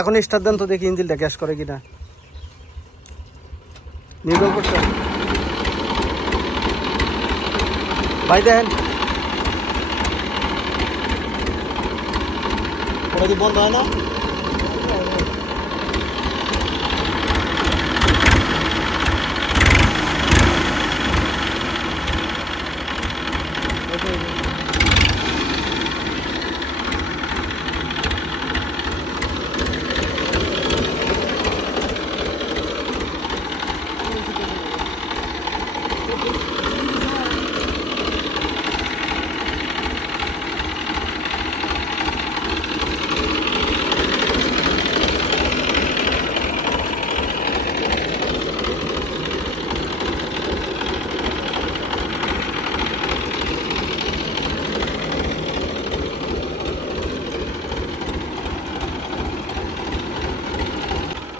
এখন স্টার দেন তো দেখি ইঞ্জিনটা গ্যাস করে কিনা। নির্ভর করছে। ভাই দেখেন। ওটা কি বন্ধ হয় না?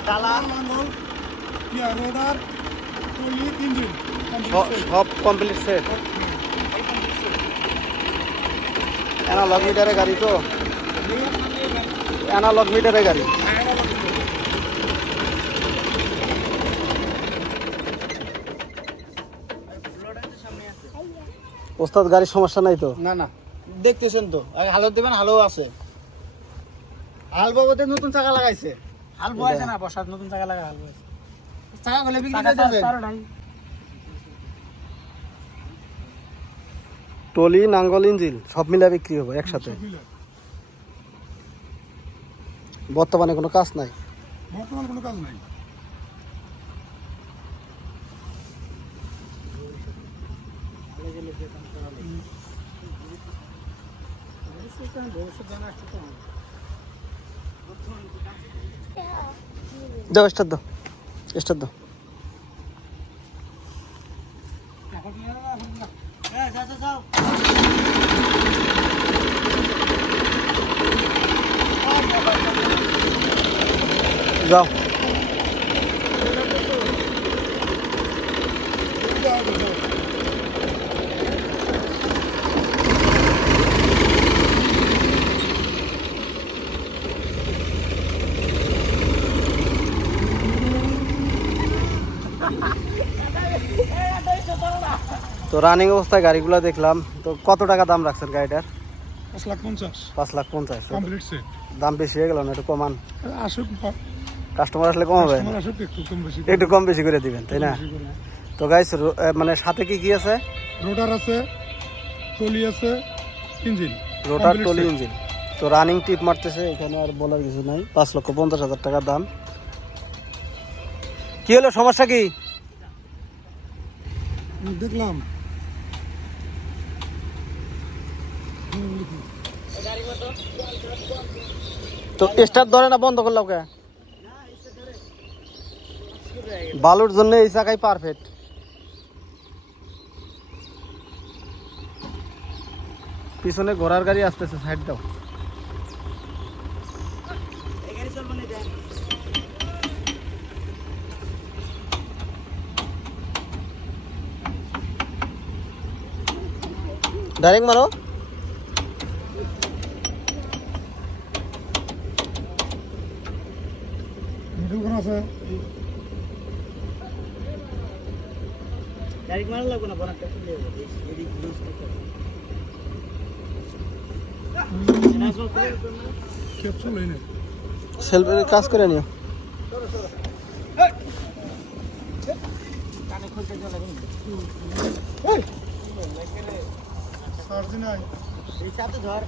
তালা লাঙ্গল রোডার টলি ইঞ্জিন সব কমপ্লিট সেট অ্যানালগ মিটারে গাড়ি তো। অ্যানালগ মিটারে গাড়ি। ওস্তাদ, গাড়ির সমস্যা নাই তো? না না। দেখতেছেন তো। হালত দেবেন, হালও আছে। হাল বাবদে নতুন চাকা লাগাইছে। হাল বয়েছে না বসার নতুন জায়গা লাগা হাল বয়েছে চাকা গলে বিক্রি করে দেবেন টলি নাঙ্গল ইঞ্জিল সব মিলা বিক্রি হবে একসাথে। বর্তমানে কোনো কাজ নাই। বর্তমান কোনো কাজ নাই। দাও স্টার দাও স্টার দাও। যাও। তো রানিং অবস্থায় গাড়িগুলো দেখলাম। তো কত টাকা দাম রাখছেন গাড়িটার? পাঁচ লাখ পঞ্চাশ। পাঁচ লাখ পঞ্চাশ কমপ্লিট সেট দাম বেশি হয়ে গেল না একটু কমান? আসুক কাস্টমার আসলে কম বেশি একটু কম বেশি করে দিবেন তাই না? তো গাইস মানে সাথে কি কি আছে? রোডার আছে টলি আছে ইঞ্জিন। Rotor trolley engine. তো রানিং টিপ মারতেছে এখানে আর বলার কিছু নাই। পাঁচ লক্ষ পঞ্চাশ হাজার টাকা দাম। কি হলো সমস্যা কি? দেখলাম। তো স্টার্ট ধরে না, বন্ধ করলাম কে? বালুর জন্য এই চাকাই পারফেক্ট পিছনে ঘোড়ার গাড়ি আসতেছে সাইড দাও। ডাইরেক্ট মারো। আছে। ডাইরেক্ট মারা লাগবে না বনারটা খুলে যাবে এদিক লুজ করতে হবে ক্যাপসুল এই নে। সেলফের কাজ করে নিও। কানে খুলতে চলে চার্জ নাই এই সাথে ধর